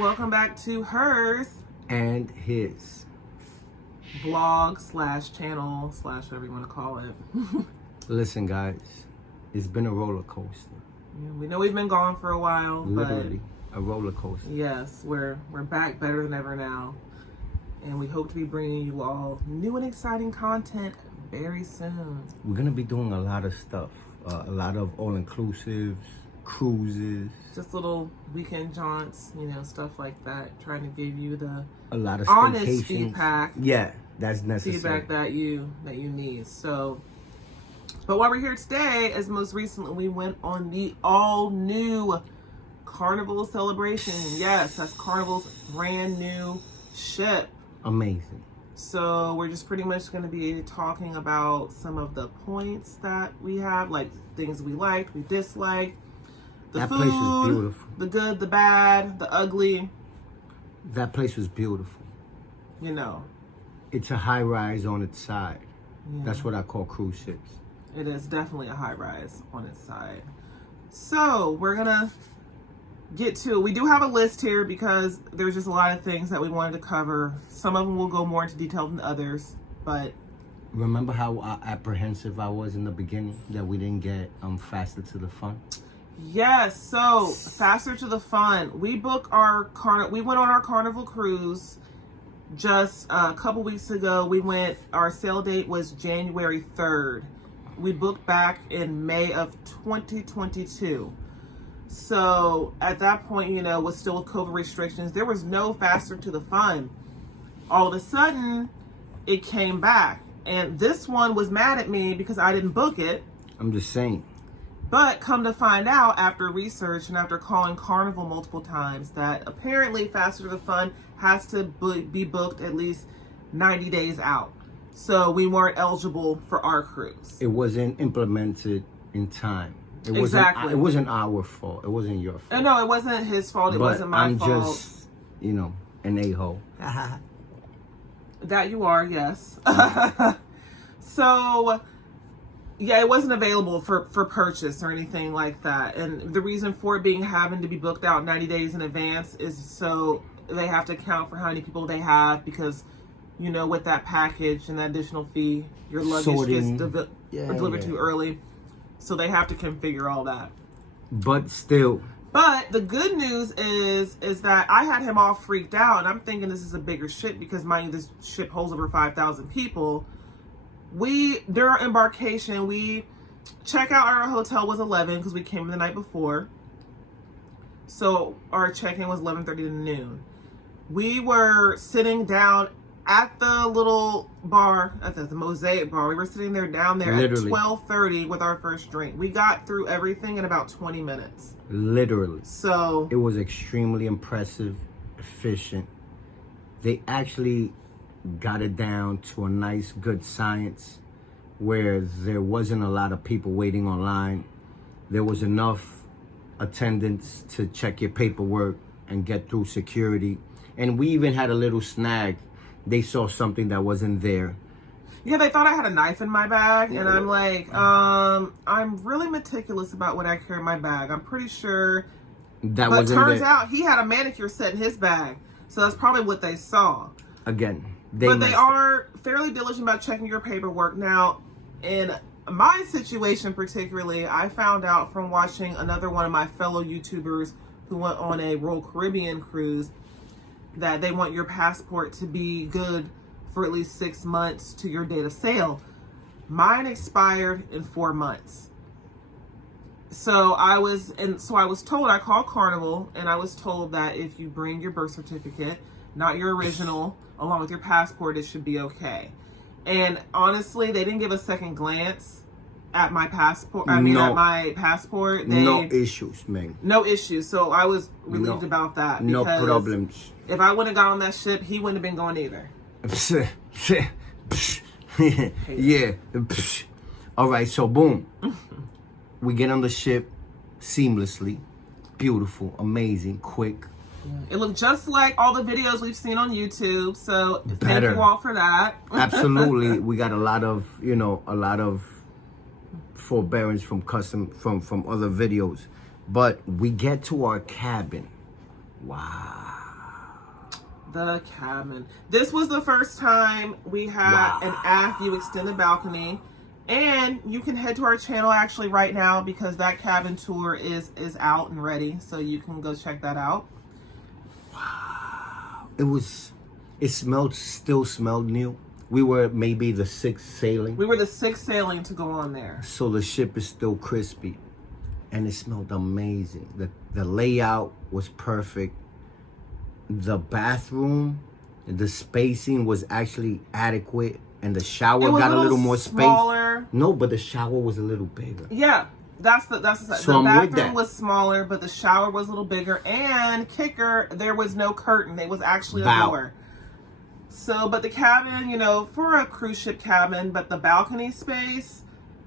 welcome back to hers and his vlog / channel / whatever you want to call it. Listen, guys, it's been a roller coaster. Yeah, we know we've been gone for a while, Literally a roller coaster. Yes, we're back better than ever now, and we hope to be bringing you all new and exciting content very soon. We're gonna be doing a lot of stuff, a lot of all-inclusives, cruises, just little weekend jaunts, stuff like that. Trying to give you a lot of honest feedback. Yeah, that's necessary. Feedback that you need. So, but while we're here today, as most recently we went on the all-new Carnival celebration. Yes, that's Carnival's brand new ship. Amazing. So we're just pretty much going to be talking about some of the points that we have, like things we liked, we disliked, the food, place was beautiful. The good, the bad, the ugly. That place was beautiful. It's a high rise on its side. Yeah. That's what I call cruise ships. It is definitely a high rise on its side. So we're gonna get to it. We do have a list here because there's just a lot of things that we wanted to cover. Some of them will go more into detail than others, but remember how apprehensive I was in the beginning that we didn't get faster to the fun? Yes, so faster to the fun. We went on our Carnival cruise just a couple weeks ago. Our sail date was January 3rd. We booked back in May of 2022. So at that point, with still COVID restrictions, there was no faster to the fun. All of a sudden, it came back. And this one was mad at me because I didn't book it. I'm just saying. But come to find out after research and after calling Carnival multiple times that apparently faster to the fun has to be booked at least 90 days out. So we weren't eligible for our cruise. It wasn't implemented in time. Exactly. It wasn't our fault. It wasn't your fault. No, it wasn't his fault. It wasn't my fault. I'm just, an a-hole. That you are, yes. So, yeah, it wasn't available for purchase or anything like that. And the reason for it having to be booked out 90 days in advance is so they have to account for how many people they have because, with that package and that additional fee, your luggage gets delivered too early. So they have to configure all that. But still. But the good news is that I had him all freaked out, and I'm thinking this is a bigger ship because, mind you, this ship holds over 5,000 people. During our embarkation, check out at our hotel was 11 because we came the night before. So our check-in was 11:30 to noon. We were sitting down at the little bar, at the Mosaic bar. We were sitting down there Literally. At 12:30 with our first drink. We got through everything in about 20 minutes. Literally. So it was extremely impressive, efficient. They actually got it down to a nice, good science where there wasn't a lot of people waiting online. There was enough attendance to check your paperwork and get through security. And we even had a little snag. They saw something that wasn't there. Yeah, they thought I had a knife in my bag, and I'm like, I'm really meticulous about what I carry in my bag. I'm pretty sure that wasn't there. But turns out he had a manicure set in his bag, so that's probably what they saw. Again, they are fairly diligent about checking your paperwork. Now, in my situation particularly, I found out from watching another one of my fellow YouTubers who went on a Royal Caribbean cruise that they want your passport to be good for at least 6 months to your date of sail. Mine expired in 4 months. So I was told, I called Carnival, and I was told that if you bring your birth certificate, not your original, along with your passport, it should be okay. And honestly, they didn't give a second glance at my passport. At my passport. No issues, man. No issues. So I was relieved about that. No problems. If I wouldn't have got on that ship, he wouldn't have been going either. Yeah. All right, so boom. We get on the ship seamlessly. Beautiful, amazing, quick. It looked just like all the videos we've seen on YouTube, so Better. Thank you all for that. Absolutely. We got a lot of forbearance from other videos. But we get to our cabin. Wow. The cabin. This was the first time we had an aft view extended balcony. And you can head to our channel actually right now because that cabin tour is out and ready. So you can go check that out. Wow. It still smelled new. We were maybe the 6th sailing. We were the 6th sailing to go on there. So the ship is still crispy. And it smelled amazing. The layout was perfect. The bathroom, the spacing was actually adequate. And the shower got a little more smaller. space. No, but the shower was a little bigger. Yeah, that's the so the bathroom was smaller, but the shower was a little bigger. And kicker, there was no curtain. It was actually a door. So, but the cabin, you know, for a cruise ship cabin, but the balcony space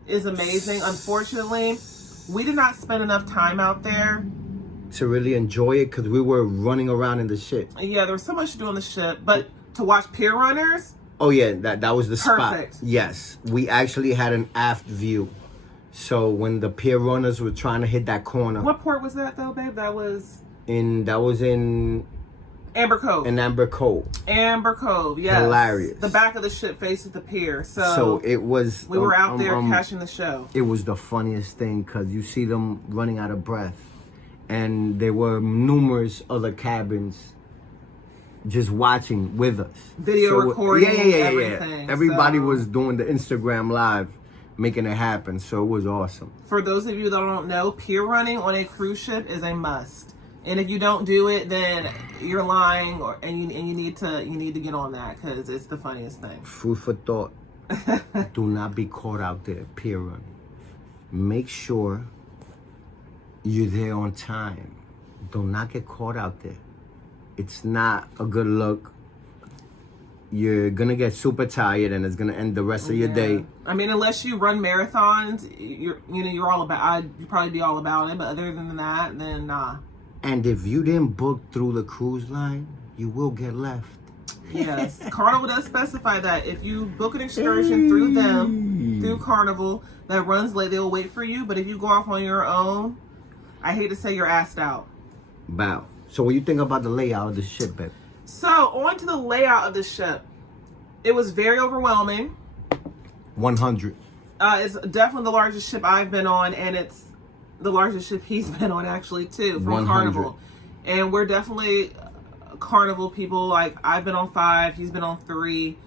is amazing. Unfortunately, we did not spend enough time out there to really enjoy it because we were running around in the ship. Yeah, there was so much to do on the ship, but to watch pier runners. Oh yeah, that was the perfect spot. Yes, we actually had an aft view. So when the pier runners were trying to hit that corner. What port was that though, babe? That was in Amber Cove. In Amber Cove. Amber Cove, yes. Hilarious. The back of the ship faces the pier. So it was... We were out there catching the show. It was the funniest thing because you see them running out of breath. And there were numerous other cabins just watching with us. Video recording, everything. Everybody was doing the Instagram live, making it happen. So it was awesome. For those of you that don't know, pier running on a cruise ship is a must. And if you don't do it, then you're lying, and you need to get on that because it's the funniest thing. Food for thought. Do not be caught out there pier running. Make sure you're there on time. Do not get caught out there. It's not a good look. You're gonna get super tired, and it's gonna end the rest of your day. I mean, unless you run marathons, you're all about. I'd probably be all about it, but other than that, then nah. And if you didn't book through the cruise line, you will get left. Yes, Carnival does specify that if you book an excursion through them, through Carnival, that runs late, they'll wait for you. But if you go off on your own, I hate to say you're asked out. Wow. So what do you think about the layout of the ship, babe? So on to the layout of the ship. It was very overwhelming. 100. It's definitely the largest ship I've been on, and it's the largest ship he's been on actually too, from 100. Carnival. And we're definitely Carnival people. Like, I've been on 5, he's been on 3.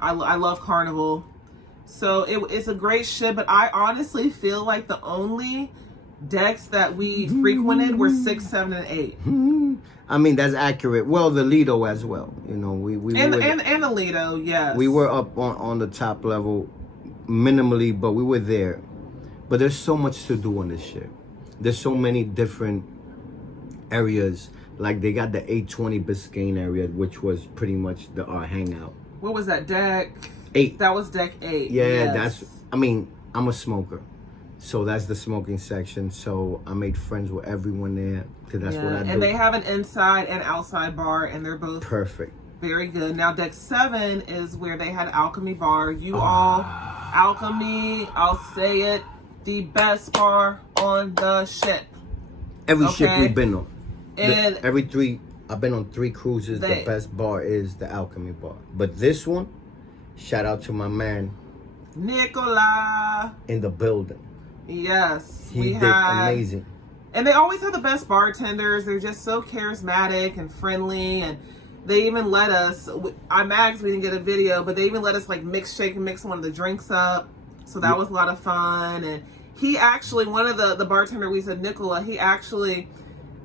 I love Carnival. So it's a great ship, but I honestly feel like the only decks that we frequented were 6, 7, and 8. I mean, that's accurate. Well, the Lido as well. You know, we and the Lido, yes. We were up on the top level minimally, but we were there. But there's so much to do on this ship. There's so many different areas. Like, they got the 820 Biscayne area, which was pretty much our hangout. What was that, deck? 8. That was deck 8. Yeah, yes. I'm a smoker. So that's the smoking section. So I made friends with everyone there because that's what I do. And they have an inside and outside bar, and they're both perfect. Very good. Now, deck 7 is where they had Alchemy Bar. Alchemy, I'll say it, the best bar on the ship. Every ship we've been on. And I've been on 3 cruises. The best bar is the Alchemy Bar. But this one, shout out to my man Nicola in the building. Yes, he did amazing. And they always have the best bartenders. They're just so charismatic and friendly, and they even let us. I'm mad because we didn't get a video, but they even let us like shake and mix one of the drinks up. So that was a lot of fun. And he actually, one of the bartender, we said Nicola, he actually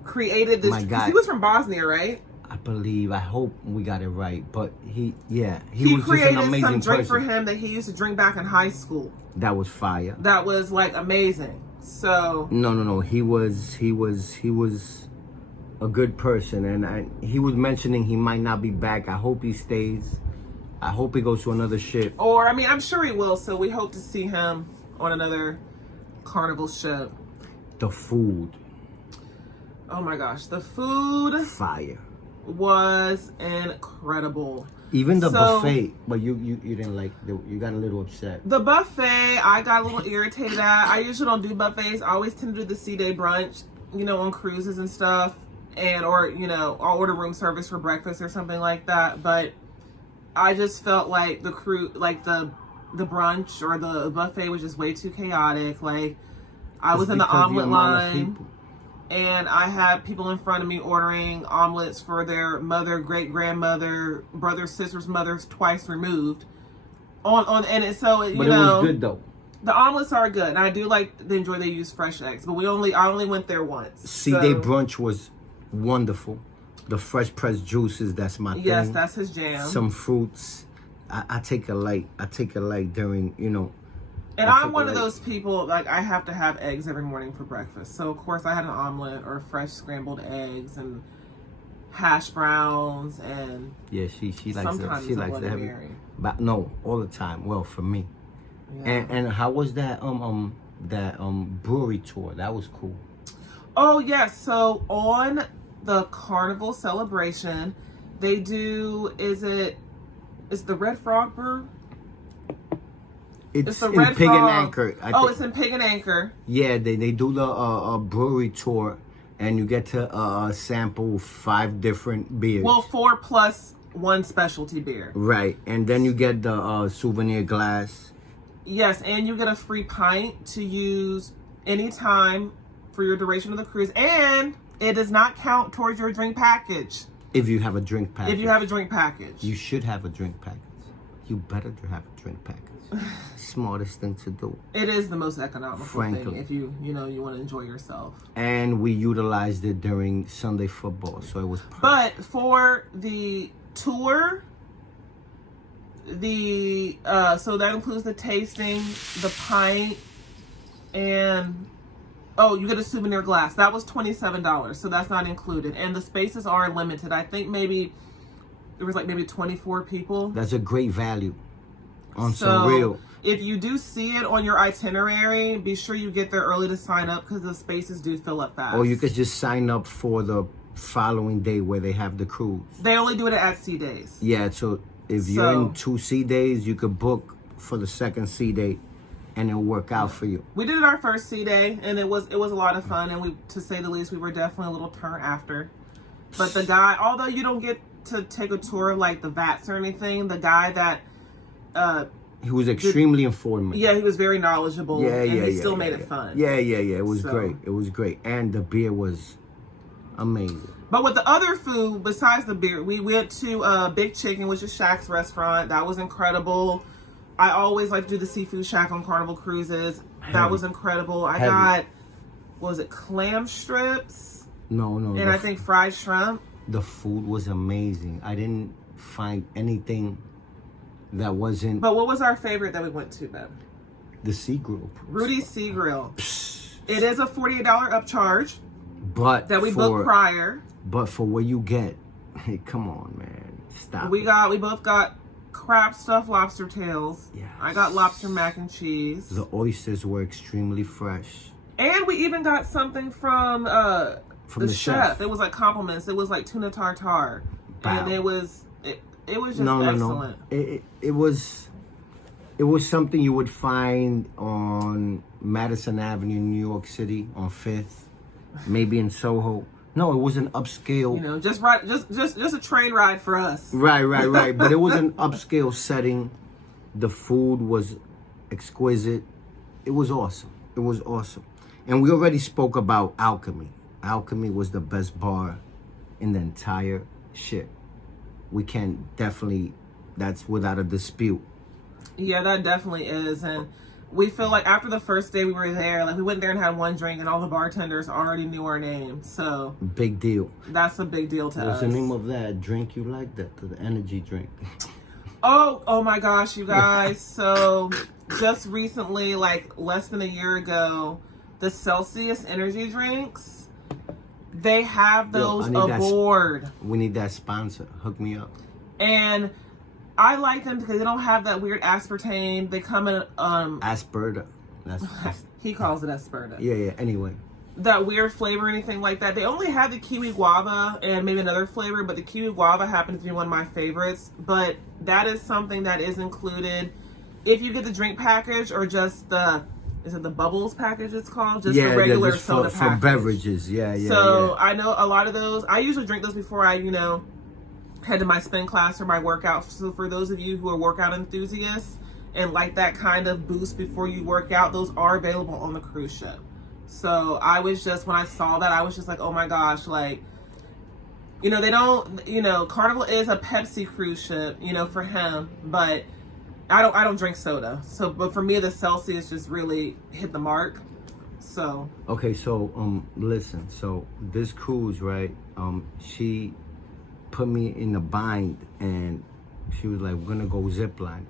created this. Because he was from Bosnia, right? I hope we got it right. But he was created just an amazing some drink person. for him that he used to drink back in high school. That was fire. That was like amazing. So no. He was a good person, and he was mentioning he might not be back. I hope he stays. I hope he goes to another ship. Or I'm sure he will. So we hope to see him on another Carnival ship. The food. Oh my gosh, the food. Fire. Was incredible. Even the buffet, but you didn't like. You got a little upset. The buffet, I got a little irritated at. I usually don't do buffets. I always tend to do the sea day brunch, on cruises and stuff. and or I'll order room service for breakfast or something like that. But I just felt like the brunch or the buffet was just way too chaotic. Like I was in the omelet line, and I had people in front of me ordering omelets for their mother, great grandmother, brother, sister's mothers twice removed. But it was good though. The omelets are good, and I do like the enjoy they use fresh eggs. But I only went there once. Their brunch was wonderful. The fresh pressed juices, that's my thing. Yes, that's his jam. Some fruits. I take a light during, And I'm one of those people, like, I have to have eggs every morning for breakfast. So, of course, I had an omelet or fresh scrambled eggs and hash browns and yeah, she likes sometimes she likes to have it. But no, all the time. Well, for me. Yeah. And how was that brewery tour? That was cool. Oh yes, so on the Carnival celebration, they do it's the Red Frog Brew? It's the in Red Pig Frog. and Anchor. It's in Pig and Anchor. Yeah, they do the brewery tour, and you get to sample 5 different beers. Well, 4 plus 1 specialty beer. Right, and then you get the souvenir glass. Yes, and you get a free pint to use anytime for your duration of the cruise, and it does not count towards your drink package. If you have a drink package. You should have a drink package. You better have a drink package. Smartest thing to do. It is the most economical thing if you want to enjoy yourself. And we utilized it during Sunday football, so it was perfect. But for the tour, so that includes the tasting, the pint, and you get a souvenir glass. That was $27, so that's not included. And the spaces are limited. I think there was maybe 24 people. That's a great value on some real. If you do see it on your itinerary, be sure you get there early to sign up because the spaces do fill up fast. Or you could just sign up for the following day where they have the cruise. They only do it at sea days. Yeah, so if you're in 2 sea days, you could book for the second sea day, and it'll work out for you. We did it our first sea day, and it was a lot of fun. And to say the least, we were definitely a little turn after. But the guy, although you don't get to take a tour of like the vats or anything, the guy that he was extremely informative. Yeah, he was very knowledgeable. He still made it fun. Yeah. It was great. It was great, and the beer was amazing. But with the other food, besides the beer, we went to Big Chicken, which is Shaq's restaurant. That was incredible. I always like to do the seafood shack on Carnival cruises. That was incredible. I got, clam strips? No. And I think fried shrimp. The food was amazing. I didn't find anything that wasn't... But what was our favorite that we went to, Ben? The Sea Grill. Rudy's Sea Grill. It is a $48 upcharge. But that we booked prior. But for what you get, hey, come on, man. Stop. We both got crab stuffed lobster tails. Yes. I got lobster mac and cheese. The oysters were extremely fresh. And we even got something from the chef. It was like compliments. It was like tuna tartare. Wow. And it was just excellent. It was something you would find on Madison Avenue, New York City, on 5th, maybe in Soho. No, it was an upscale. Just a train ride for us. Right. But it was an upscale setting. The food was exquisite. It was awesome. And we already spoke about Alchemy. Alchemy was the best bar in the entire ship. We can definitely, that's without a dispute. Yeah, that definitely is. And we feel like after the first day we were there, like we went there and had one drink and all the bartenders already knew our name. So big deal. That's a big deal to us. What's the name of that drink you like? The energy drink. Oh my gosh, you guys. So just recently, like less than a year ago, the Celsius energy drinks, they have those aboard. We need that sponsor. Hook me up. And I like them because they don't have that weird aspartame. They come in Asperta. He calls it Asperta. Yeah. Anyway, that weird flavor or anything like that. They only had the kiwi guava and maybe another flavor, but the kiwi guava happens to be one of my favorites. But that is something that is included if you get the drink package or just the is it the Bubbles package it's called? Just yeah, the regular just soda for package. beverages. Yeah. So I know a lot of those. I usually drink those before I, head to my spin class or my workout. So for those of you who are workout enthusiasts and like that kind of boost before you work out, those are available on the cruise ship. So I was just, when I saw that, I was just like, oh my gosh, like, they don't, Carnival is a Pepsi cruise ship, for him, but I don't drink soda. So, but for me, the Celsius just really hit the mark. So. Okay, so, listen, so this cruise, right, she put me in a bind and she was like, we're gonna go zipline.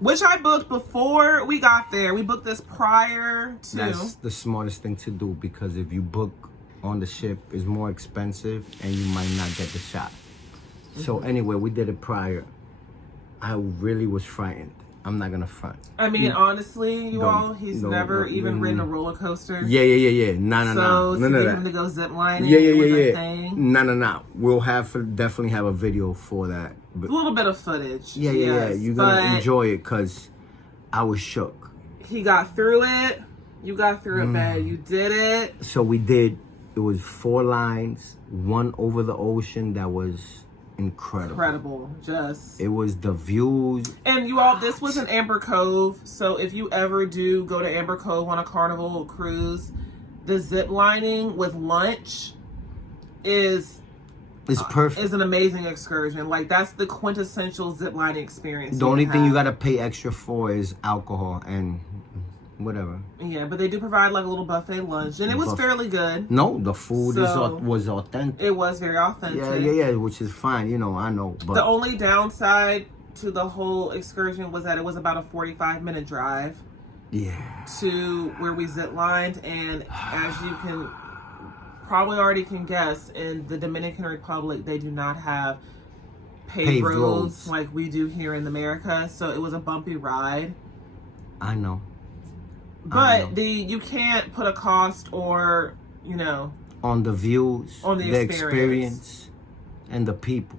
Which I booked before we got there. We booked this prior to. That's the smartest thing to do, because if you book on the ship, it's more expensive and you might not get the shot. So anyway, we did it prior. I really was frightened. I'm not gonna front. I mean, honestly, he's never even ridden a roller coaster. Yeah. No. So to get him to go zip lining, Yeah. No. We'll definitely have a video for that. But a little bit of footage. Yeah. You're gonna enjoy it, because I was shook. He got through it. You got through it, babe. You did it. So we did. It was 4 lines, one over the ocean that was incredible. It was the views. And you all, this was in Amber Cove. So if you ever do go to Amber Cove on a Carnival cruise, the zip lining with lunch is perfect. Is an amazing excursion. Like, that's the quintessential zip lining experience. The only thing you gotta pay extra for is alcohol and whatever. Yeah, but they do provide like a little buffet lunch, and it was fairly good. No, the food was authentic. It was very authentic. Yeah, which is fine. I know. But the only downside to the whole excursion was that it was about a 45-minute drive. Yeah. To where we zip lined, and as you can probably already can guess, in the Dominican Republic, they do not have paved roads like we do here in America. So it was a bumpy ride. I know. But you can't put a cost or, on the views, on the experience, and the people.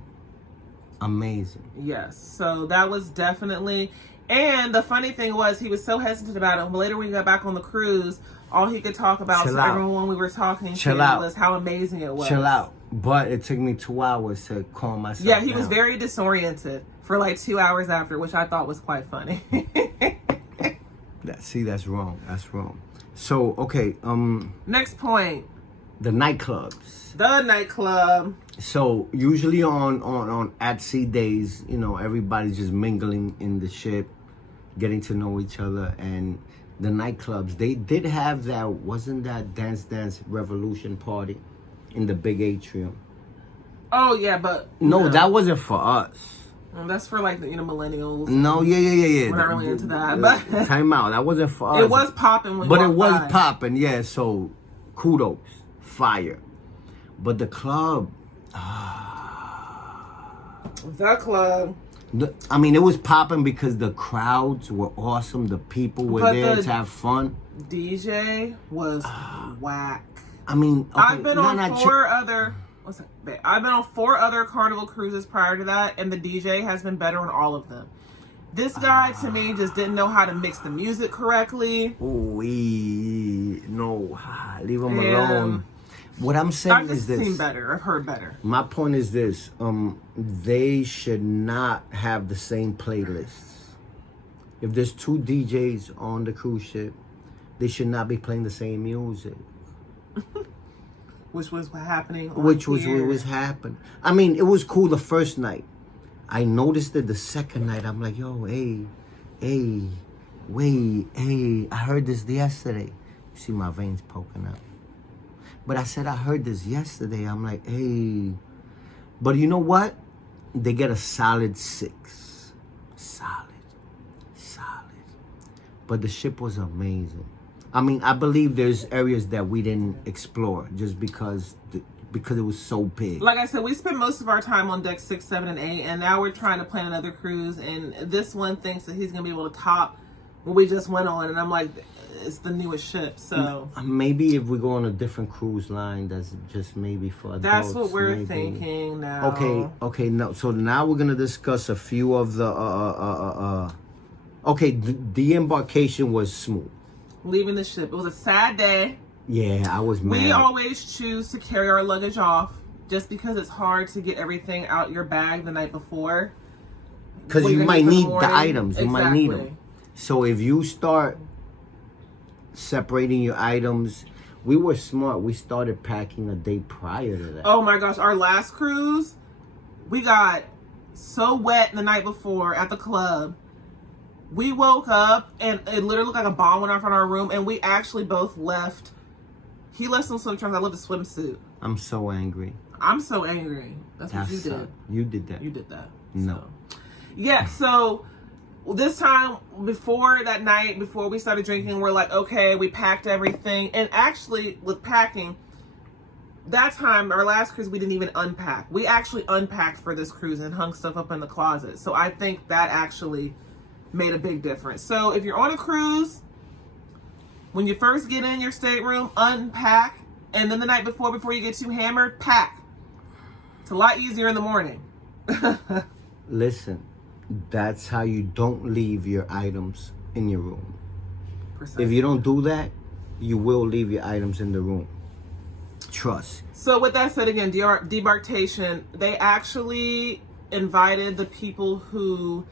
Amazing. Yes. So that was definitely, and the funny thing was, he was so hesitant about it. Later when we got back on the cruise, all he could talk about to everyone we were talking to was how amazing it was. Chill out. But it took me 2 hours to calm myself down. He down. was very disoriented for like 2 hours after, which I thought was quite funny. That's wrong. So, okay, next point. The nightclubs. The nightclub. So, usually on at sea days, everybody's just mingling in the ship, getting to know each other. And the nightclubs, they did have that, wasn't that Dance Revolution party in the big atrium? Oh, yeah, but... No, that wasn't for us. That's for like the millennials. No, yeah. We're not really into that. But time out. That wasn't for us. It was popping when. But it was popping, yeah. So kudos, fire. But the club. The club. I mean, it was popping because the crowds were awesome. The people were there to have fun. DJ was whack. I mean, okay, I've been on 4 other. I've been on 4 other Carnival cruises prior to that, and the DJ has been better on all of them. This guy, to me, just didn't know how to mix the music correctly. No, leave him alone. What I'm saying is this. I've seen better. I've heard better. My point is this. They should not have the same playlists. If there's 2 DJs on the cruise ship, they should not be playing the same music. Which was happening on Which was what was happening. I mean, it was cool the first night. I noticed it the second night. I'm like, yo, hey, I heard this yesterday. You see my veins poking out. But I said, I heard this yesterday. I'm like, hey. But you know what? They get a solid 6. Solid. But the ship was amazing. I mean, I believe there's areas that we didn't explore just because it was so big. Like I said, we spent most of our time on deck 6, 7, and 8, and now we're trying to plan another cruise, and this one thinks that he's going to be able to top what we just went on, and I'm like, it's the newest ship, so... Maybe if we go on a different cruise line, that's just maybe for adults. That's what we're thinking now. Okay, no, so now we're going to discuss a few of the... Okay, the embarkation was smooth. leaving the ship. It was a sad day. Yeah, I was mad. We always choose to carry our luggage off just because it's hard to get everything out your bag the night before. Because you might need the items. You might need them. So if you start separating your items, we were smart. We started packing a day prior to that. Oh my gosh, our last cruise, we got so wet the night before at the club. We woke up and it literally looked like a bomb went off in our room, and we actually both left. He left some swim trunks. I left a swimsuit. I'm so angry. I'm so angry. That's what you did. You did that. You did that. No. So. Yeah, so this time, before that night, before we started drinking, we're like, okay, we packed everything. And actually, with packing, that time, our last cruise, we didn't even unpack. We actually unpacked for this cruise and hung stuff up in the closet. So I think that actually made a big difference. So if you're on a cruise, when you first get in your stateroom, unpack. And then the night before you get too hammered, pack. It's a lot easier in the morning. Listen, that's how you don't leave your items in your room. Precisely. If you don't do that, you will leave your items in the room. Trust. So with that said, again, Debarkation, they actually invited the people who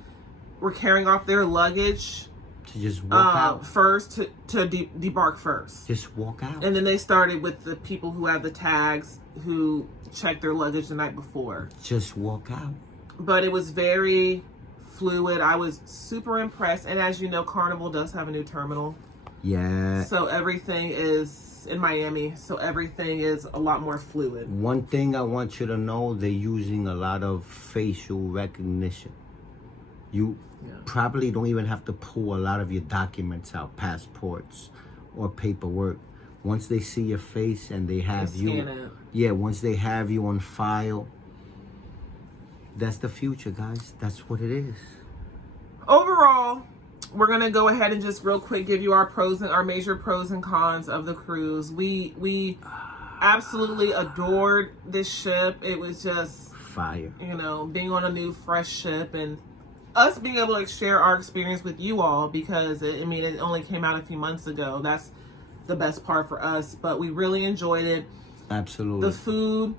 were carrying off their luggage to just walk out first, to debark first. Just walk out. And then they started with the people who have the tags, who checked their luggage the night before. Just walk out. But it was very fluid. I was super impressed. And as you know, Carnival does have a new terminal. Yeah. So everything is in Miami. So everything is a lot more fluid. One thing I want you to know, they're using a lot of facial recognition. You probably don't even have to pull a lot of your documents out, passports or paperwork. Once they see your face and they have you, once they have you on file, that's the future, guys. That's what it is. Overall, we're gonna go ahead and just real quick give you our major pros and cons of the cruise. We absolutely adored this ship. It was just fire. You know, being on a new fresh ship and us being able to share our experience with you all, because it only came out a few months ago. That's the best part for us, but we really enjoyed it. Absolutely. The food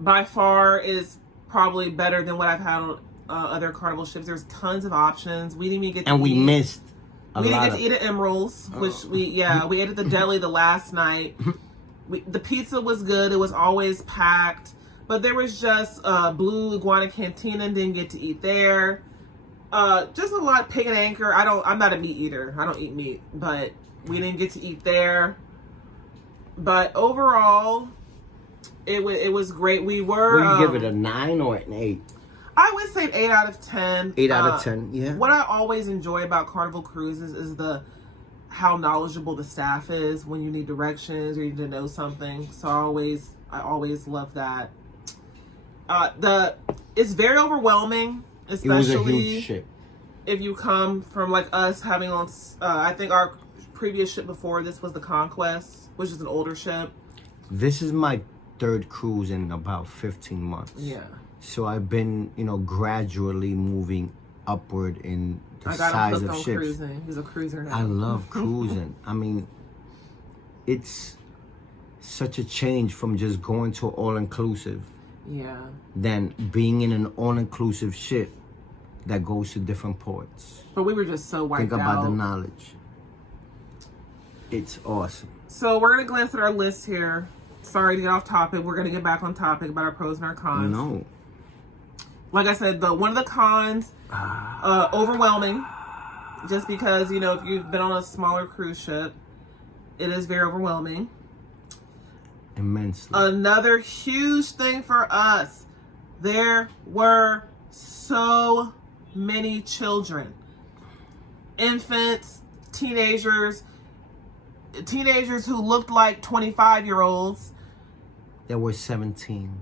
by far is probably better than what I've had on other Carnival ships. There's tons of options. We didn't even get to we missed a lot. We didn't get to eat at Emerald's, which we ate at the deli the last night. The pizza was good. It was always packed, but there was just Blue Iguana Cantina, didn't get to eat there. Just a lot. Pig and Anchor. I'm not a meat eater. I don't eat meat, but we didn't get to eat there. But overall, it was great. We were. Would you give it a 9 or an 8? I would say an 8 out of 10. 8 out of 10. Yeah. What I always enjoy about Carnival cruises is how knowledgeable the staff is when you need directions or you need to know something. So I always love that. It's very overwhelming, especially it was a huge ship. If you come from like us having on. I think our previous ship before this was the Conquest, which is an older ship. This is my 3rd cruise in about 15 months. Yeah. So I've been, gradually moving upward in the size of ships. Cruising. He's a cruiser now. I love cruising. It's such a change from just going to all-inclusive. Yeah. Than being in an all-inclusive ship that goes to different ports. But we were just so wiped out. Think about the knowledge. It's awesome. So we're going to glance at our list here. Sorry to get off topic. We're going to get back on topic about our pros and our cons. No. Like I said, one of the cons, overwhelming. Just because, if you've been on a smaller cruise ship, it is very overwhelming. Immensely. Another huge thing for us, there were so many children. Infants, teenagers who looked like 25-year-olds. That were 17.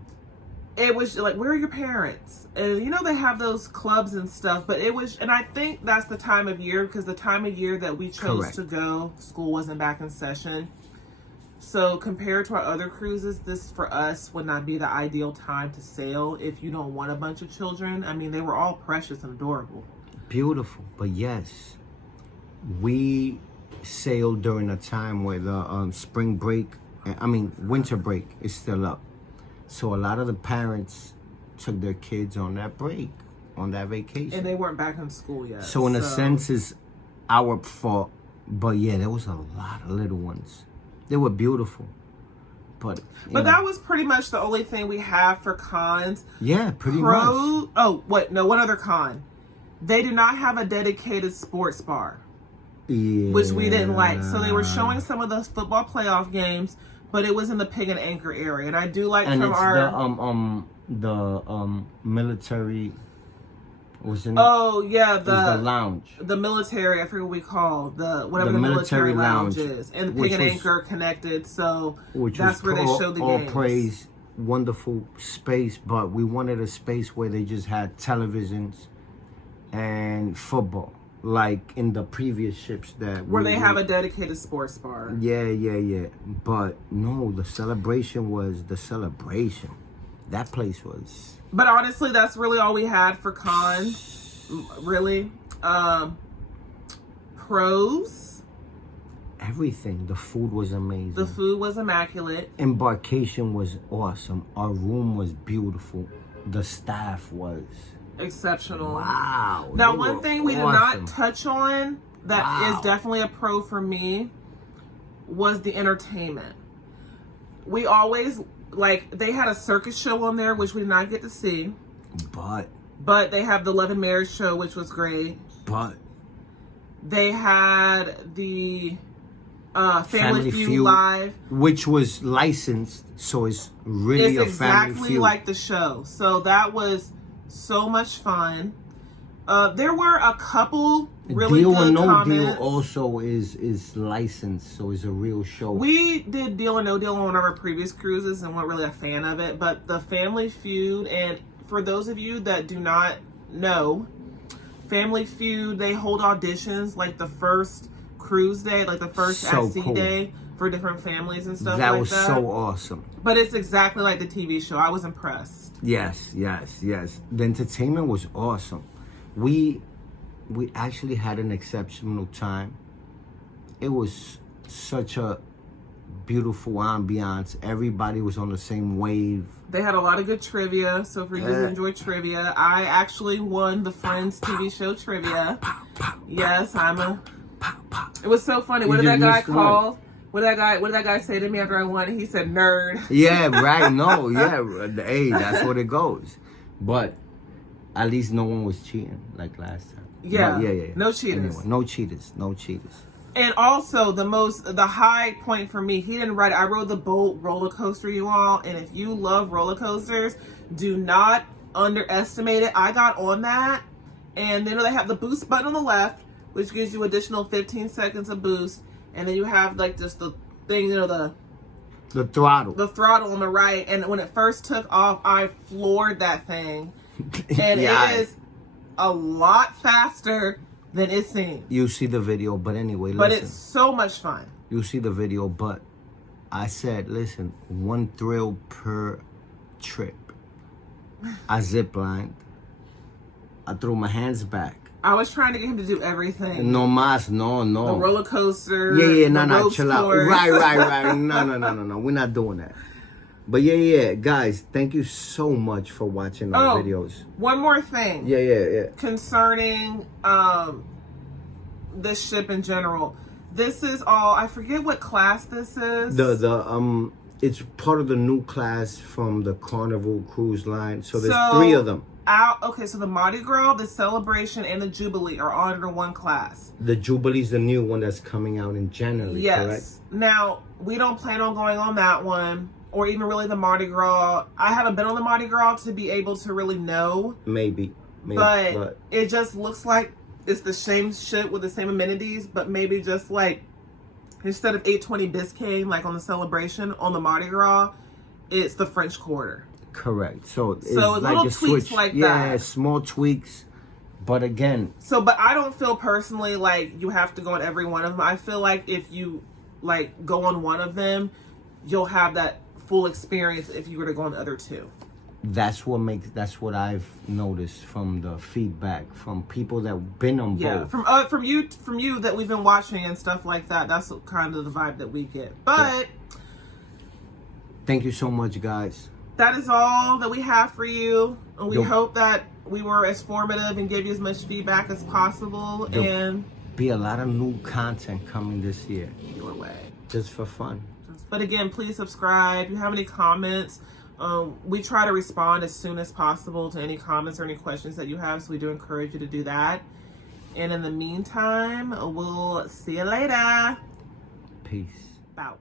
It was like, where are your parents? And they have those clubs and stuff, but and I think that's the time of year, because the time of year that we chose to go, school wasn't back in session. So compared to our other cruises, this for us would not be the ideal time to sail if you don't want a bunch of children. They were all precious and adorable. Beautiful. But yes, we sailed during a time where the winter break is still up. So a lot of the parents took their kids on that break, on that vacation. And they weren't back in school yet. So in a sense, it's our fault. But yeah, there was a lot of little ones. They were beautiful. But that was pretty much the only thing we have for cons. Yeah, pretty much. Oh, wait, no, one other con. They do not have a dedicated sports bar. Yeah. Which we didn't like. So they were showing some of the football playoff games, but it was in the Pig and Anchor area. And I do like and from it's our... the military... Oh yeah, the lounge, the military. I forget what we call the military lounge is, and the Pig and Anchor connected. So that's where they showed the games. All praise, wonderful space, but we wanted a space where they just had televisions and football, like in the previous ships where they have a dedicated sports bar. Yeah. But no, the celebration was the celebration. That place was. But honestly, that's really all we had for cons. Really. Pros. Everything. The food was amazing. The food was immaculate. Embarkation was awesome. Our room was beautiful. The staff was exceptional. Wow. Now, one thing we did not touch on that is definitely a pro for me was the entertainment. We always... they had a circus show on there, which we did not get to see. But they have the Love and Marriage show, which was great. But they had the Family Feud Live, which was licensed, so it's really it's exactly like the show. So that was so much fun. There were a couple really Deal good or No comments. Deal also is licensed, so it's a real show. We did Deal or No Deal on one of our previous cruises and weren't really a fan of it, but the Family Feud, and for those of you that do not know, Family Feud, they hold auditions like the first cruise day, like the first at-sea day for different families and stuff like that. That was so awesome. But it's exactly like the TV show. I was impressed. Yes. The entertainment was awesome. We actually had an exceptional time. It was such a beautiful ambiance. Everybody was on the same wave. They had a lot of good trivia. So for you who enjoy trivia, I actually won the Friends TV show trivia. Yes, it was so funny. What did that guy call? What did that guy say to me after I won? He said nerd. Yeah, right. No, yeah. Hey, that's what it goes. But at least no one was cheating like last time. Yeah. Yeah. No cheaters. Anyway, no cheaters. And also the high point for me, he didn't ride it. I rode the boat roller coaster, you all. And if you love roller coasters, do not underestimate it. I got on that, and then they have the boost button on the left, which gives you additional 15 seconds of boost. And then you have like just the thing, the throttle. The throttle on the right. And when it first took off, I floored that thing. And it is a lot faster than it seems. You see the video, but anyway, but it's so much fun. You see the video, but I said, listen, one thrill per trip. I ziplined. I threw my hands back. I was trying to get him to do everything. No mas, no. The roller coaster. No, chill out. Right. No. We're not doing that. But yeah, guys, thank you so much for watching our videos. One more thing. Yeah. Concerning this ship in general. This is all, I forget what class this is. It's part of the new class from the Carnival cruise line. So there's 3 of them. So the Mardi Gras, the Celebration, and the Jubilee are all under one class. The Jubilee's the new one that's coming out in January, correct? Now, we don't plan on going on that one, or even really the Mardi Gras. I haven't been on the Mardi Gras to be able to really know. Maybe. But it just looks like it's the same ship with the same amenities, but maybe just like, instead of 820 Biscayne, like on the Celebration, on the Mardi Gras, it's the French Quarter. Correct. So it's like little tweaks like that. Yeah, small tweaks. But again. But I don't feel personally like you have to go on every one of them. I feel like if you go on one of them, you'll have that full experience if you were to go on the other 2. that's what I've noticed from the feedback from people that've been on both. From you that we've been watching and stuff like that. That's kind of the vibe that we get. But thank you so much, guys. That is all that we have for you. And we hope that we were as formative and gave you as much feedback as possible. And be a lot of new content coming this year. Your way. Just for fun. But again, please subscribe. If you have any comments, we try to respond as soon as possible to any comments or any questions that you have. So we do encourage you to do that. And in the meantime, we'll see you later. Peace. Out.